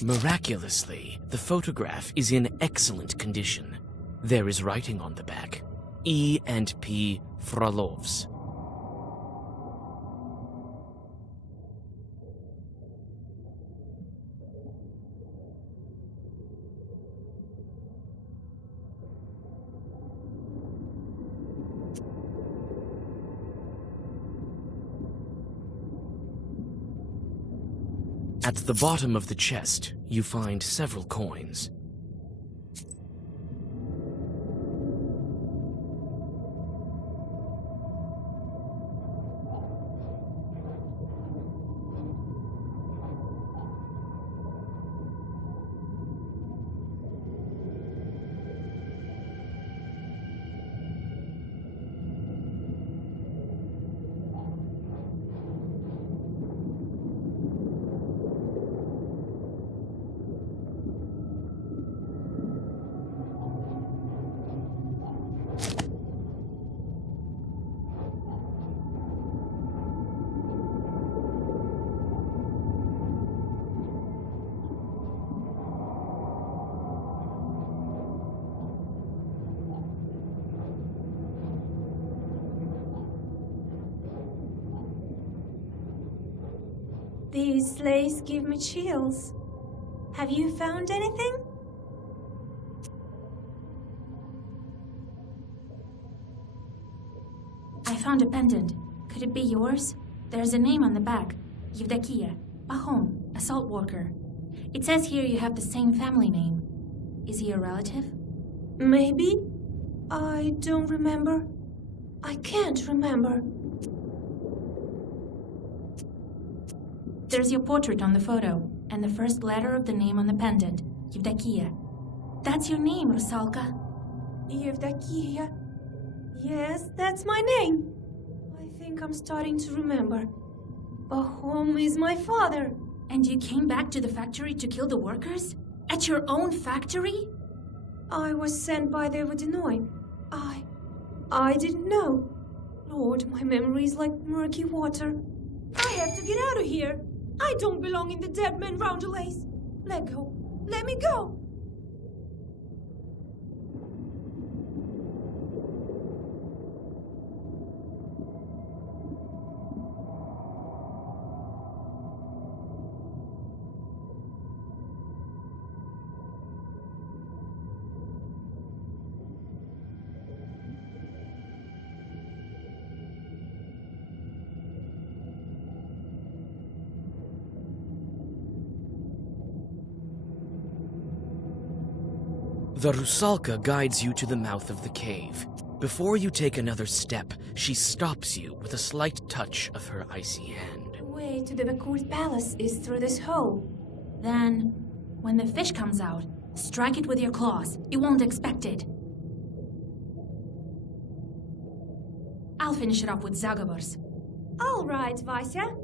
Miraculously, the photograph is in excellent condition. There is writing on the back. E. and P. Frolovs. At the bottom of the chest, you find several coins. These slates give me chills. Have you found anything? I found a pendant. Could it be yours? There's a name on the back. Yevdakiya. Pahom, a salt worker. It says here you have the same family name. Is he a relative? Maybe. I don't remember. I can't remember. There's your portrait on the photo, and the first letter of the name on the pendant, Yevdakiya. That's your name, Rusalka. Yevdakiya. Yes, that's my name. I think I'm starting to remember. Pahom is my father. And you came back to the factory to kill the workers? At your own factory? I was sent by the Vodinoy. I didn't know. Lord, my memory is like murky water. I have to get out of here. I don't belong in the dead man roundelace. Let go. Let me go. The Rusalka guides you to the mouth of the cave. Before you take another step, she stops you with a slight touch of her icy hand. The way to the Vakurt Palace is through this hole. Then, when the fish comes out, strike it with your claws. It won't expect it. I'll finish it off with Zagabors. All right, Vasya.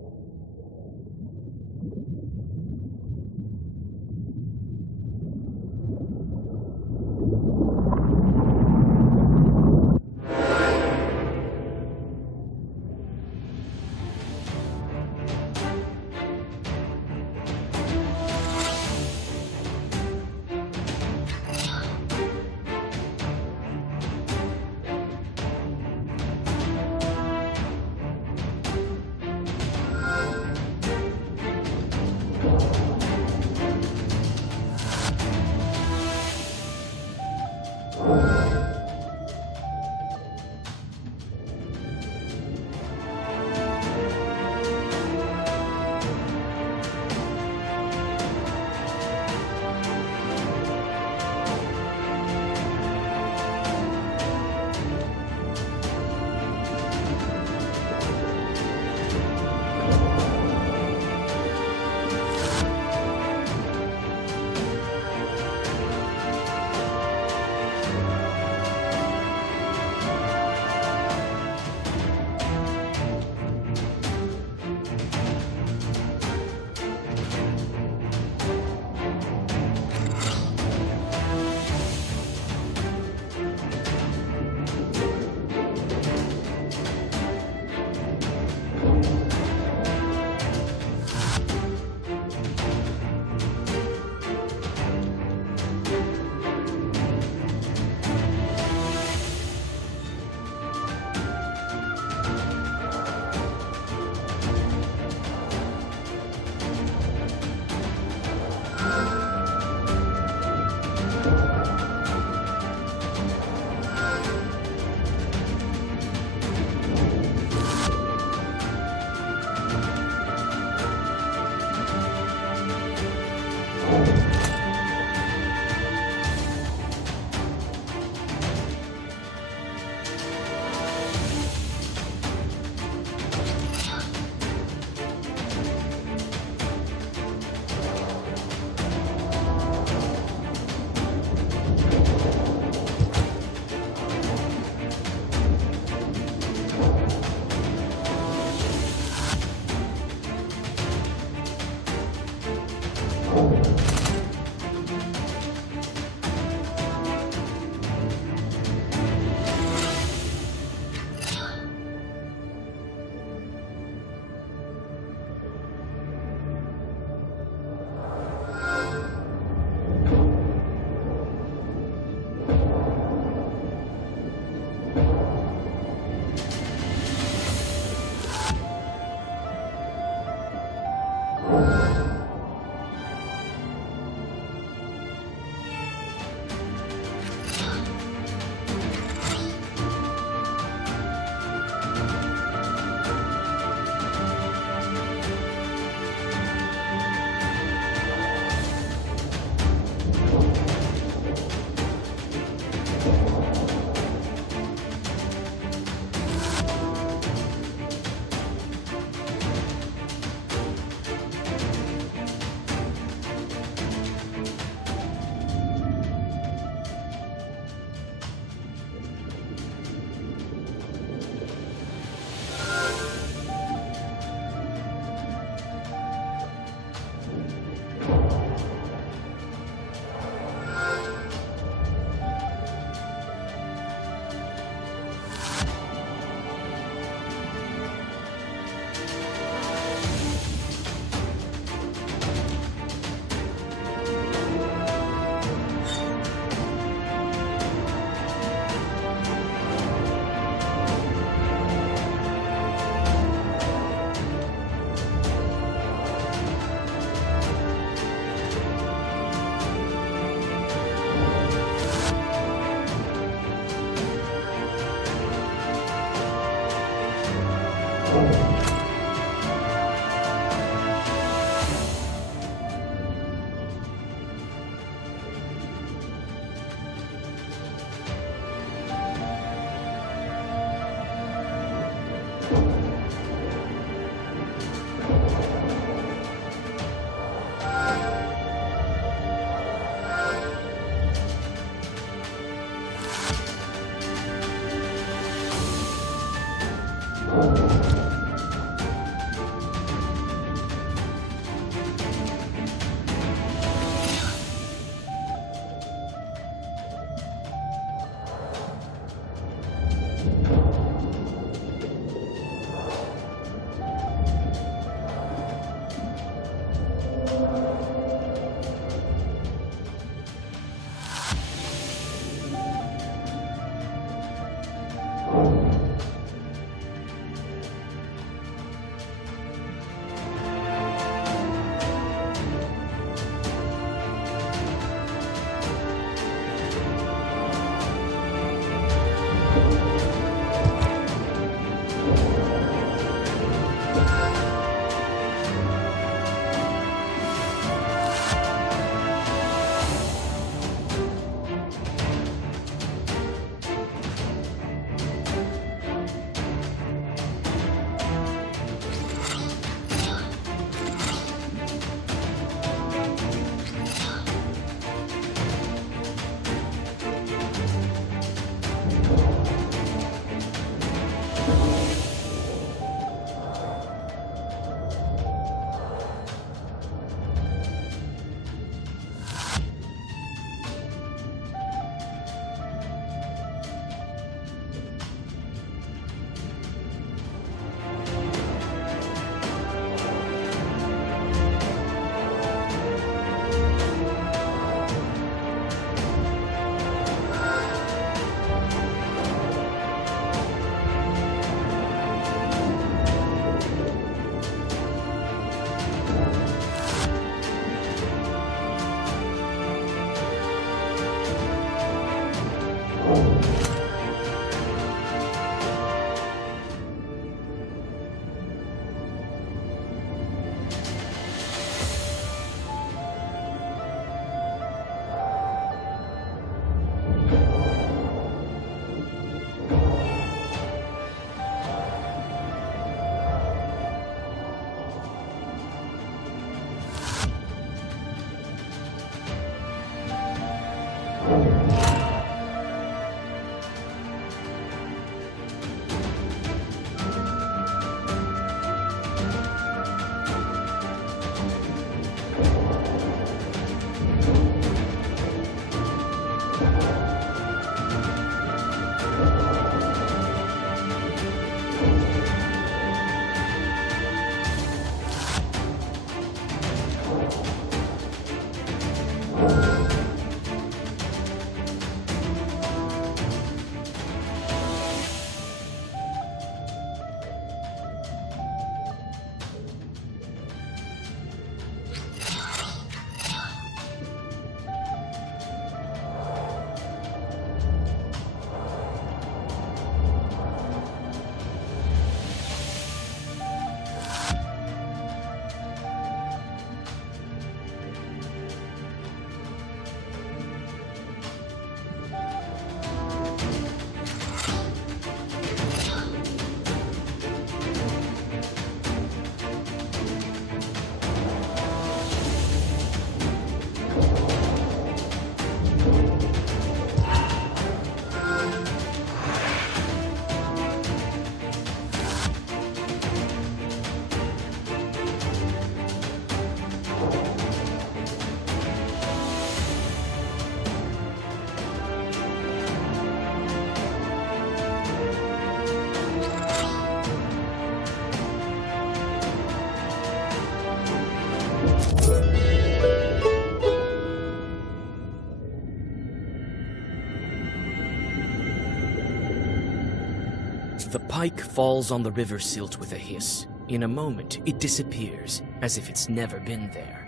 pike falls on the river silt with a hiss. In a moment, it disappears, as if it's never been there.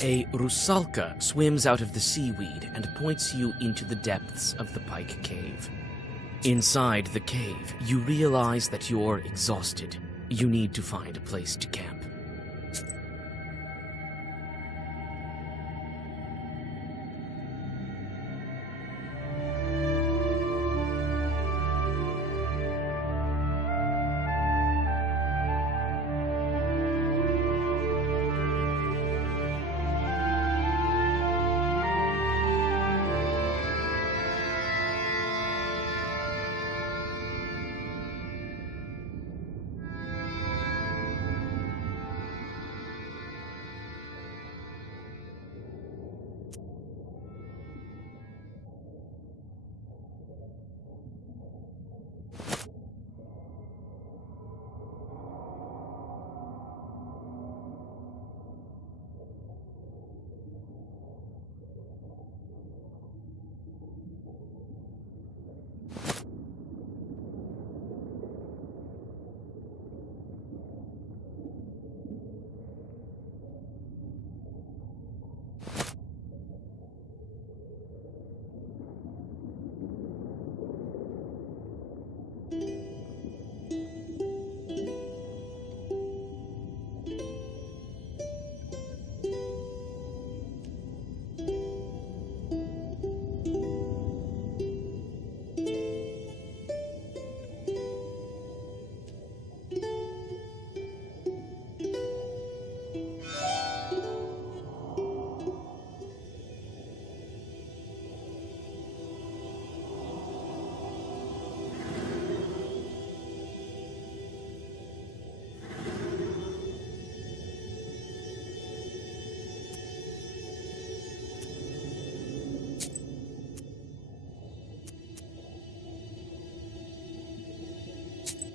A rusalka swims out of the seaweed and points you into the depths of the pike cave. Inside the cave, you realize that you're exhausted. You need to find a place to camp.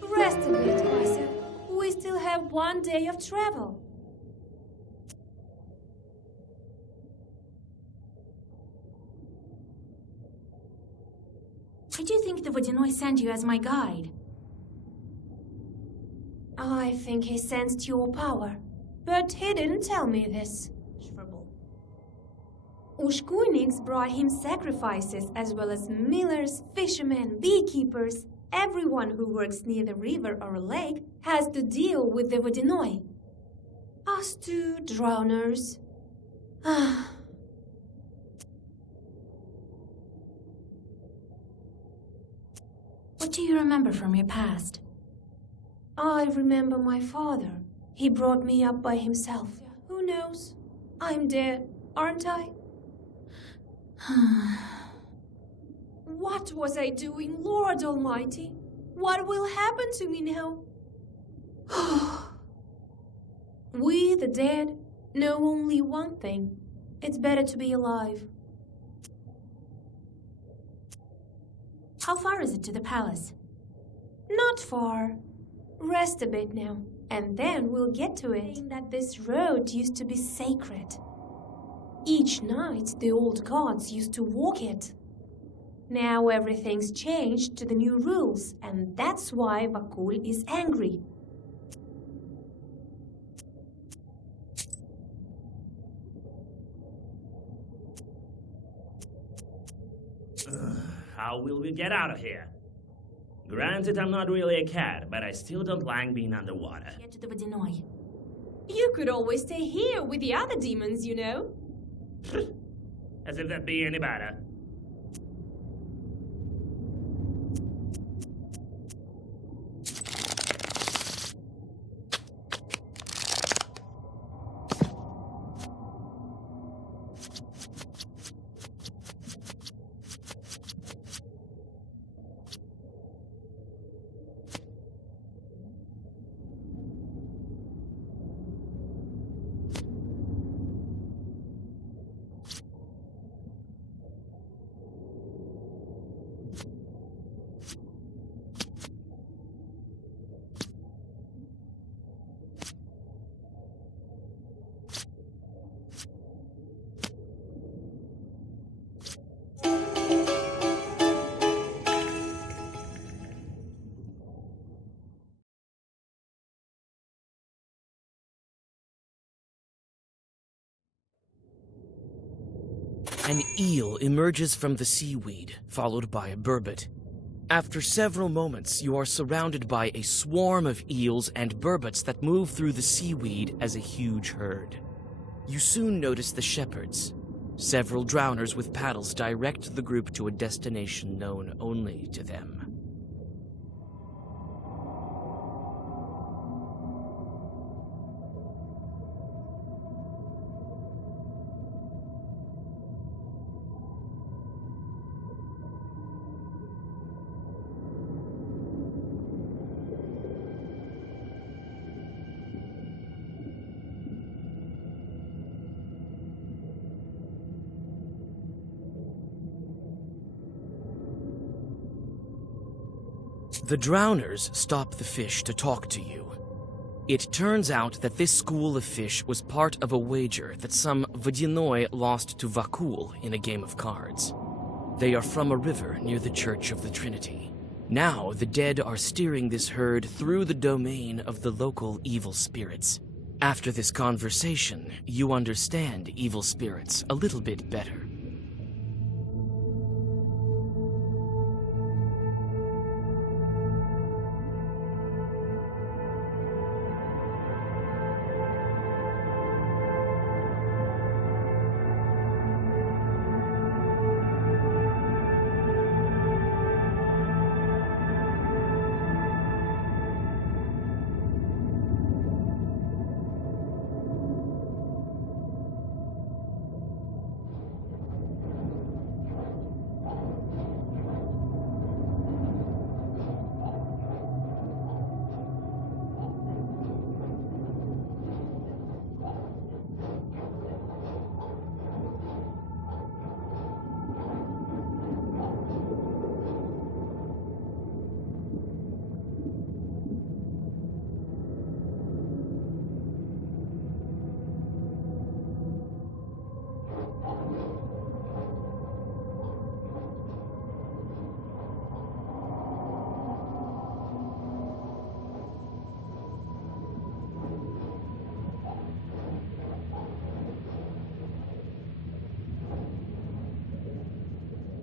Rest a bit, Isa. We still have 1 day of travel. Why do you think the Vodinoy sent you as my guide? I think he sensed your power, but he didn't tell me this. Ushkuiniks brought him sacrifices as well as millers, fishermen, beekeepers. Everyone who works near the river or a lake has to deal with the Vodinoy. Us two drowners. What do you remember from your past? I remember my father. He brought me up by himself. Who knows? I'm dead, aren't I? What was I doing, Lord Almighty? What will happen to me now? We, the dead, know only one thing. It's better to be alive. How far is it to the palace? Not far. Rest a bit now, and then we'll get to it. Saying that this road used to be sacred. Each night, the old gods used to walk it. Now everything's changed to the new rules, and that's why Vakul is angry. How will we get out of here? Granted, I'm not really a cat, but I still don't like being underwater. Get to the Vodinoy. You could always stay here with the other demons, you know. As if that'd be any better. An eel emerges from the seaweed, followed by a burbot. After several moments, you are surrounded by a swarm of eels and burbots that move through the seaweed as a huge herd. You soon notice the shepherds. Several drowners with paddles direct the group to a destination known only to them. The drowners stop the fish to talk to you. It turns out that this school of fish was part of a wager that some Vodyanoi lost to Vakul in a game of cards. They are from a river near the Church of the Trinity. Now the dead are steering this herd through the domain of the local evil spirits. After this conversation, you understand evil spirits a little bit better.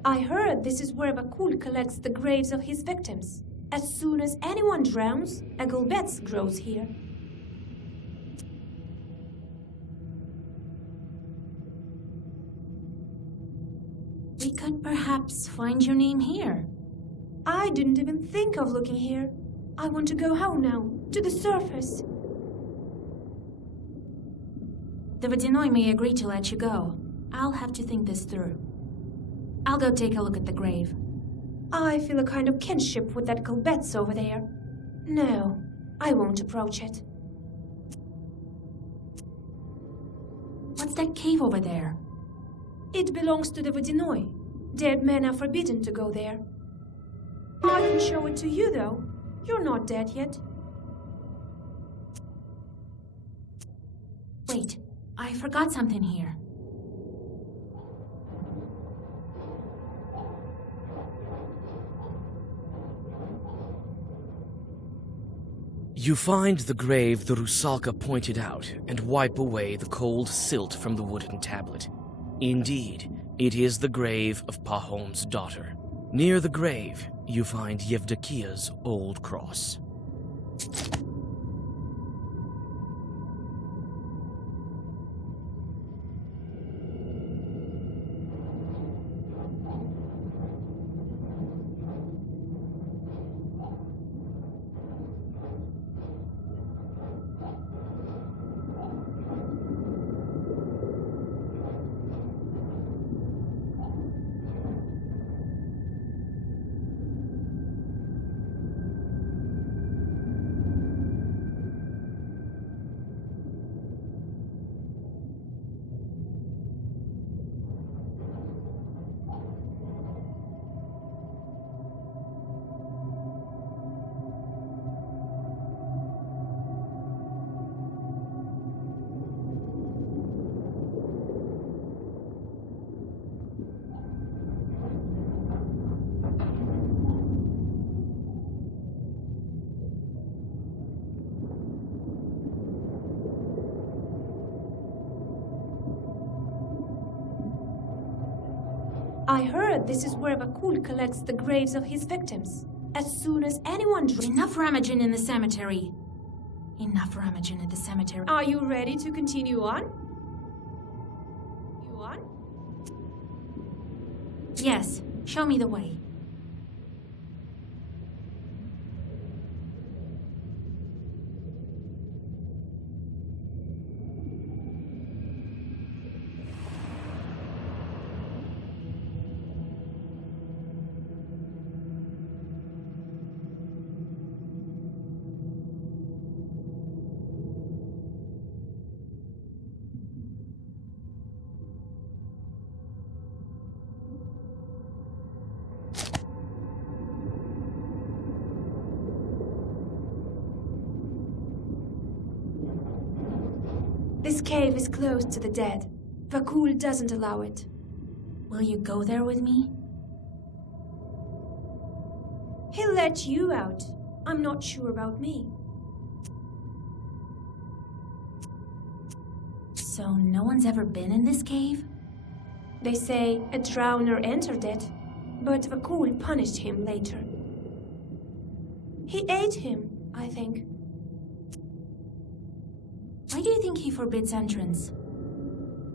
I heard this is where Vakul collects the graves of his victims. As soon as anyone drowns, a Gulbets grows here. We could perhaps find your name here. I didn't even think of looking here. I want to go home now, to the surface. The Vodyanoi may agree to let you go. I'll have to think this through. I'll go take a look at the grave. I feel a kind of kinship with that Gulbets over there. No, I won't approach it. What's that cave over there? It belongs to the Vodyanoi. Dead men are forbidden to go there. I can show it to you, though. You're not dead yet. Wait, I forgot something here. You find the grave the Rusalka pointed out and wipe away the cold silt from the wooden tablet. Indeed, it is the grave of Pahom's daughter. Near the grave, you find Yevdokia's old cross. I heard this is where Vakul collects the graves of his victims. As soon as anyone Enough Ramajan in the cemetery. Enough Ramajan at the cemetery. Are you ready to continue on? You on? Yes, show me the way. This cave is closed to the dead. Vakul doesn't allow it. Will you go there with me? He'll let you out. I'm not sure about me. So no one's ever been in this cave? They say a drowner entered it, but Vakul punished him later. He ate him, I think. Why do you think he forbids entrance?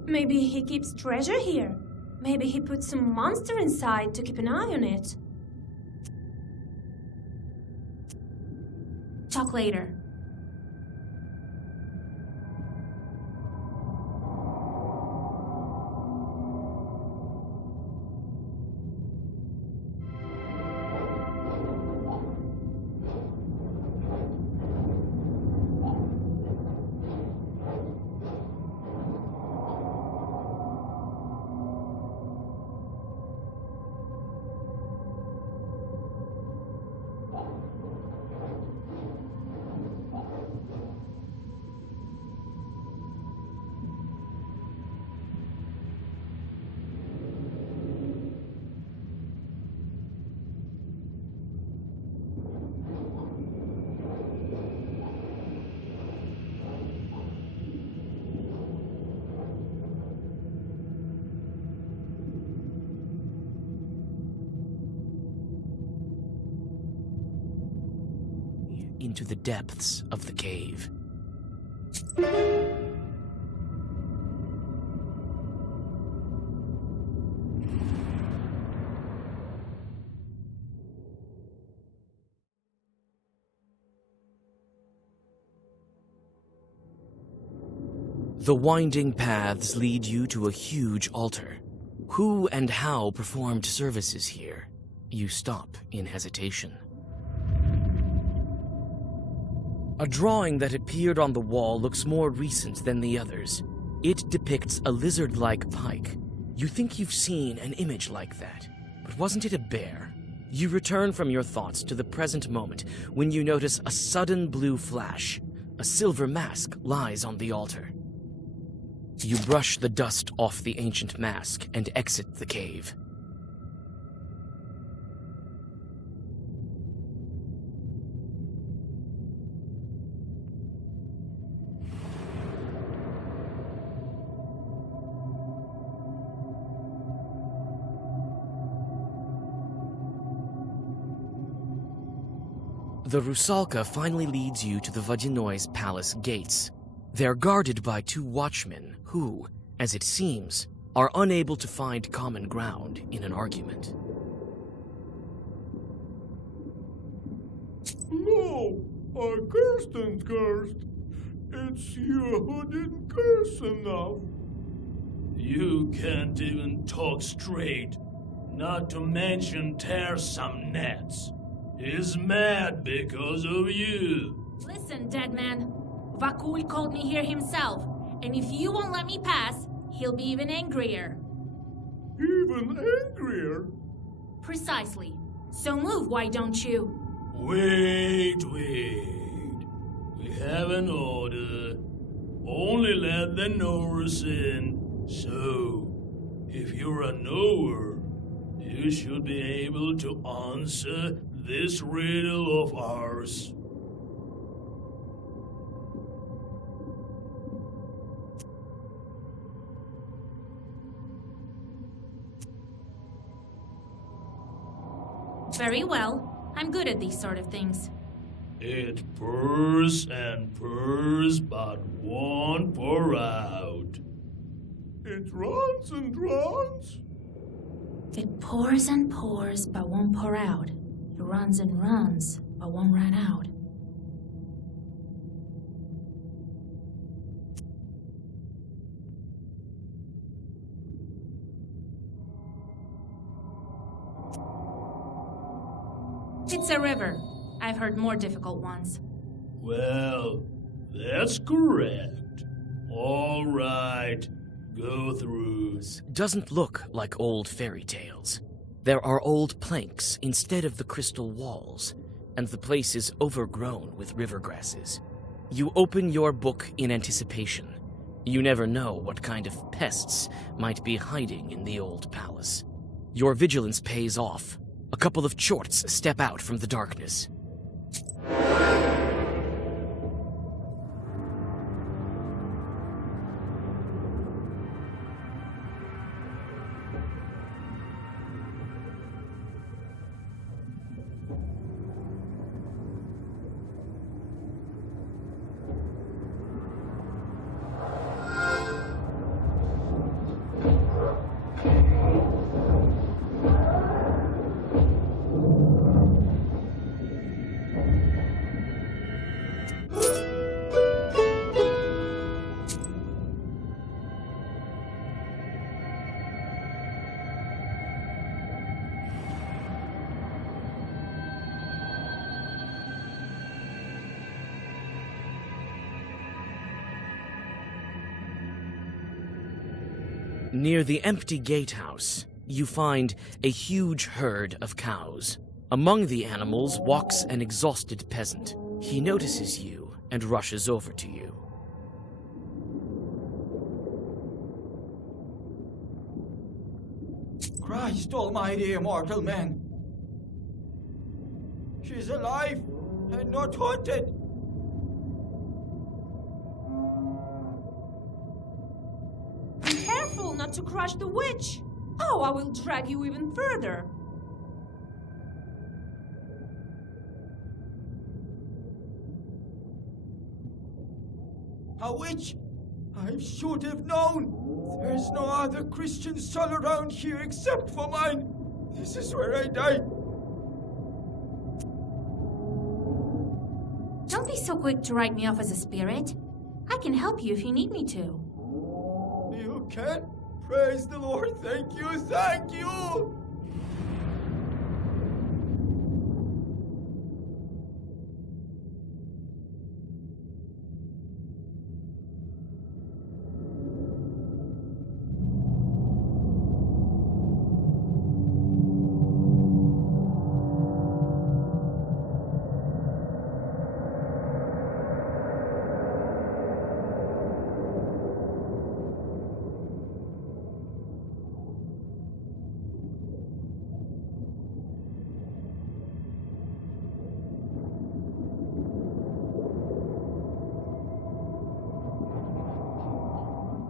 Maybe he keeps treasure here. Maybe he put some monster inside to keep an eye on it. Talk later. Into the depths of the cave. The winding paths lead you to a huge altar. Who and how performed services here? You stop in hesitation. A drawing that appeared on the wall looks more recent than the others. It depicts a lizard-like pike. You think you've seen an image like that, but wasn't it a bear? You return from your thoughts to the present moment when you notice a sudden blue flash. A silver mask lies on the altar. You brush the dust off the ancient mask and exit the cave. The Rusalka finally leads you to the Vodinoi's palace gates. They're guarded by two watchmen who, as it seems, are unable to find common ground in an argument. No, I cursed and cursed. It's you who didn't curse enough. You can't even talk straight, not to mention tear some nets. He's mad because of you. Listen, dead man. Vakul called me here himself, and if you won't let me pass, he'll be even angrier. Even angrier? Precisely. So move, why don't you? Wait. We have an order. Only let the knowers in. So, if you're a knower, you should be able to answer this riddle of ours. Very well. I'm good at these sort of things. It purrs and purrs, but won't pour out. It runs and runs. It pours and pours, but won't pour out. It runs and runs, but won't run out. It's a river. I've heard more difficult ones. Well, that's correct. All right, go through. Doesn't look like old fairy tales. There are old planks instead of the crystal walls, and the place is overgrown with river grasses. You open your book in anticipation. You never know what kind of pests might be hiding in the old palace. Your vigilance pays off. A couple of chorts step out from the darkness. Near the empty gatehouse, you find a huge herd of cows. Among the animals walks an exhausted peasant. He notices you and rushes over to you. Christ almighty, immortal man! She's alive and not haunted! Be careful not to crush the witch! Oh, I will drag you even further! A witch? I should have known! There's no other Christian soul around here except for mine! This is where I die! Don't be so quick to write me off as a spirit. I can help you if you need me to. You can? Praise the Lord! Thank you! Thank you!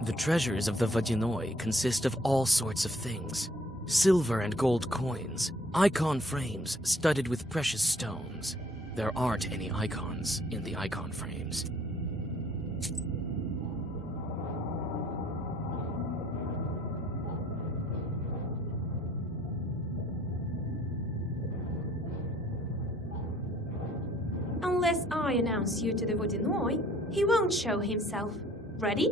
The treasures of the Vodyanoi consist of all sorts of things. Silver and gold coins, icon frames studded with precious stones. There aren't any icons in the icon frames. Unless I announce you to the Vodyanoi, he won't show himself. Ready?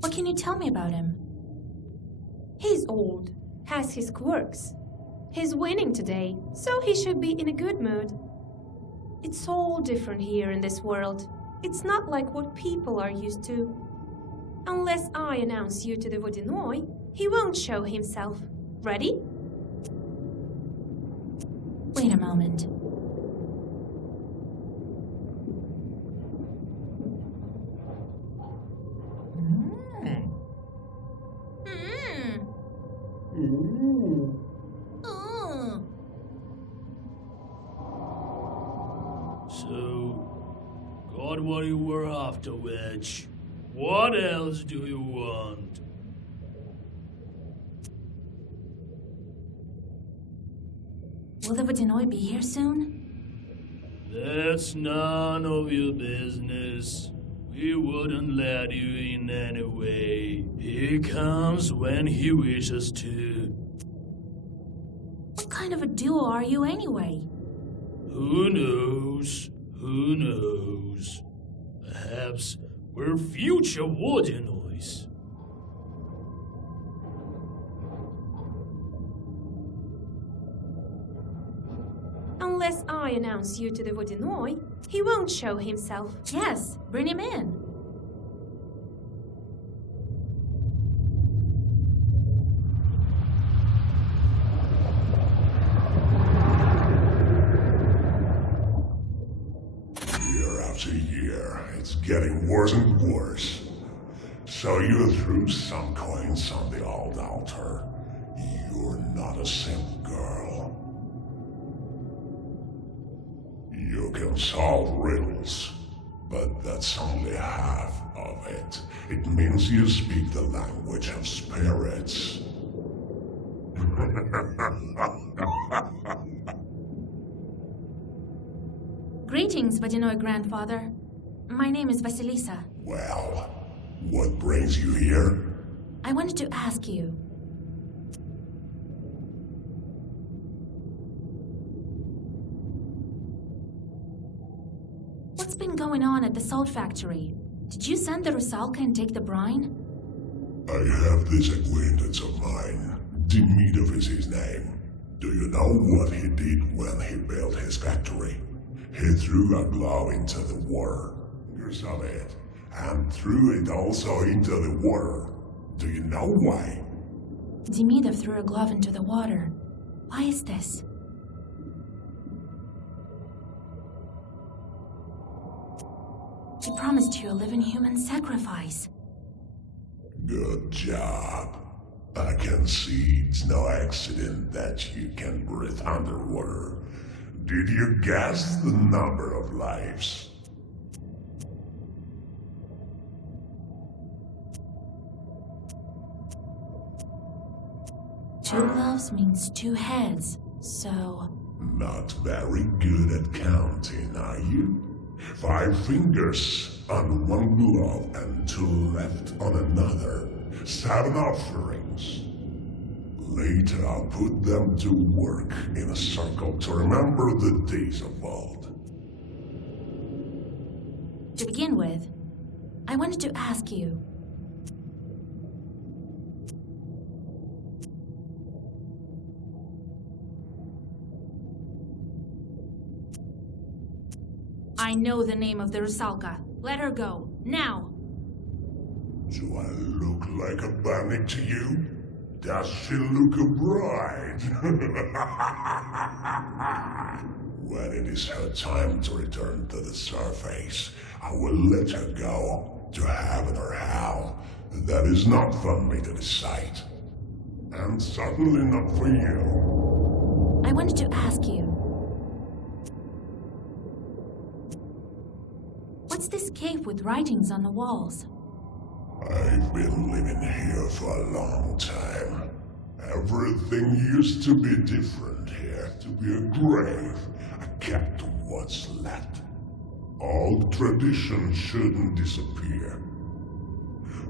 What can you tell me about him? He's old, has his quirks. He's winning today, so he should be in a good mood. It's all different here in this world. It's not like what people are used to. Unless I announce you to the Vodyanoi, he won't show himself. Ready? Wait a moment. So, got what you were after, witch. What else do you want? Will the Vodyanoi be here soon? That's none of your business. We wouldn't let you in anyway. He comes when he wishes to. What kind of a duo are you anyway? Who knows? Who knows? Perhaps we're future Vodyanois. Unless I announce you to the Vodyanoi, he won't show himself. Yes, bring him in. Year after year, it's getting worse and worse. So you threw some coins on the old altar. You're not a simp, girl. You can solve riddles, but that's only half of it. It means you speak the language of spirits. Greetings, Vodyanoi grandfather. My name is Vasilisa. Well, what brings you here? I wanted to ask you. What's been going on at the salt factory? Did you send the Rusalka and take the brine? I have this acquaintance of mine. Demidov is his name. Do you know what he did when he built his factory? He threw a glove into the water. You saw it. And threw it also into the water. Do you know why? Demidov threw a glove into the water. Why is this? He promised you a living human sacrifice. Good job. I can see it's no accident that you can breathe underwater. Did you guess the number of lives? Two gloves means two heads, so... Not very good at counting, are you? 5 fingers on one glove and 2 left on another. 7 offerings. Later I'll put them to work in a circle to remember the days of old. To begin with, I wanted to ask you... I know the name of the Rusalka. Let her go, now! Do I look like a bandit to you? Does she look a bride? When it is her time to return to the surface, I will let her go, to heaven or hell. That is not for me to decide. And certainly not for you. I wanted to ask you... What's this cave with writings on the walls? I've been living here for a long time. Everything used to be different here, to be a grave. I kept what's left. Old traditions shouldn't disappear.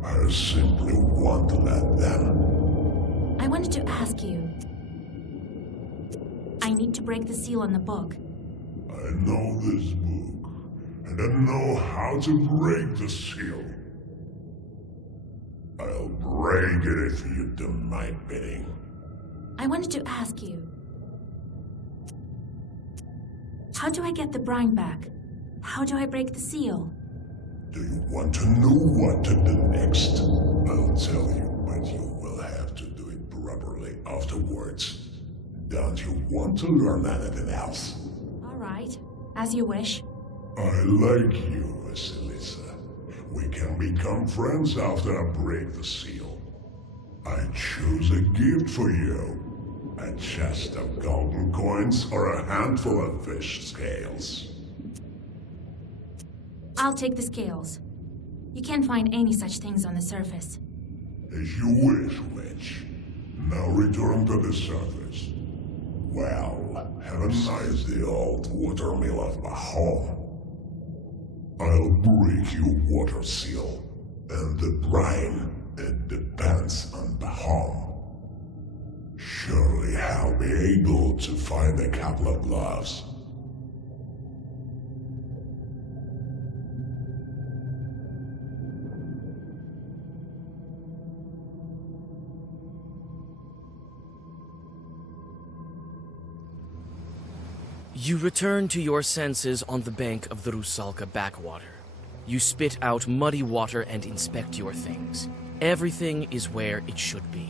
I simply want to let them. I wanted to ask you... I need to break the seal on the book. I know this book, and I know how to break the seal. I'll break it if you do my bidding. I wanted to ask you... How do I get the brine back? How do I break the seal? Do you want to know what to do next? I'll tell you, but you will have to do it properly afterwards. Don't you want to learn anything else? All right, as you wish. I like you, Vasilisa. We can become friends after I break the seal. I choose a gift for you. A chest of golden coins or a handful of fish scales. I'll take the scales. You can't find any such things on the surface. As you wish, witch. Now return to the surface. Well, Canonize the old watermill of Pahom. I'll break your water seal, and the brine, it depends on Pahom. Surely I'll be able to find a couple of gloves. You return to your senses on the bank of the Rusalka backwater. You spit out muddy water and inspect your things. Everything is where it should be.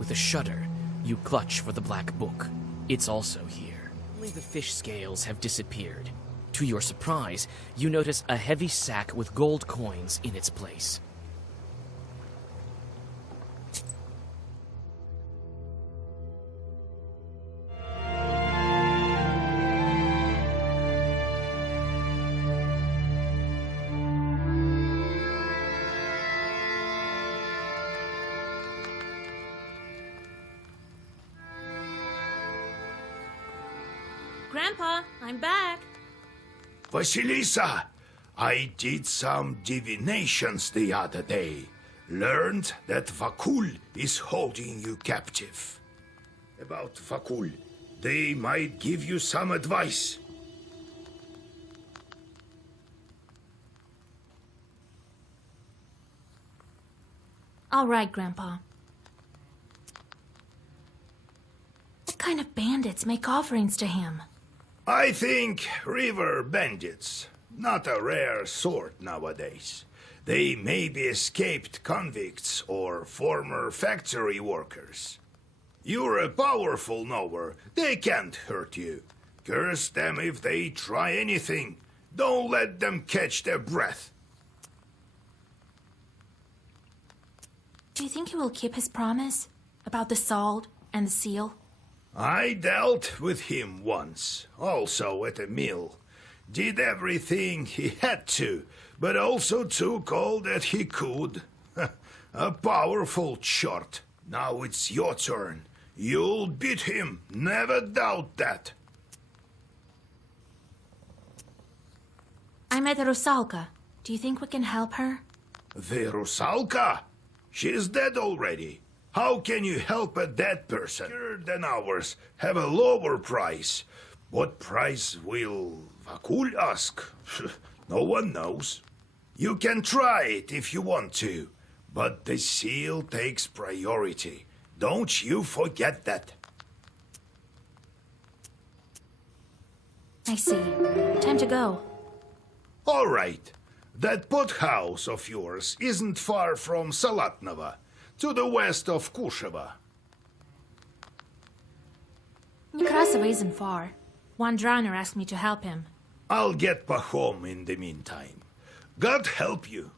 With a shudder, you clutch for the black book. It's also here. Only the fish scales have disappeared. To your surprise, you notice a heavy sack with gold coins in its place. Grandpa, I'm back. Vasilisa, I did some divinations the other day. Learned that Vakul is holding you captive. About Vakul, they might give you some advice. All right, Grandpa. What kind of bandits make offerings to him? I think river bandits. Not a rare sort nowadays. They may be escaped convicts or former factory workers. You're a powerful knower. They can't hurt you. Curse them if they try anything. Don't let them catch their breath. Do you think he will keep his promise about the salt and the seal? I dealt with him once, also at a mill. Did everything he had to, but also took all that he could. A powerful shot. Now it's your turn. You'll beat him, never doubt that. I met Rusalka. Do you think we can help her? The Rusalka? She's dead already. How can you help a dead person? Better than ours have a lower price. What price will Vakul ask? No one knows. You can try it if you want to, but the seal takes priority. Don't you forget that. I see. Time to go. All right. That pothouse of yours isn't far from Salatnova, to the west of Kusheva. Nekrasova isn't far. One drowner asked me to help him. I'll get Pahom in the meantime. God help you.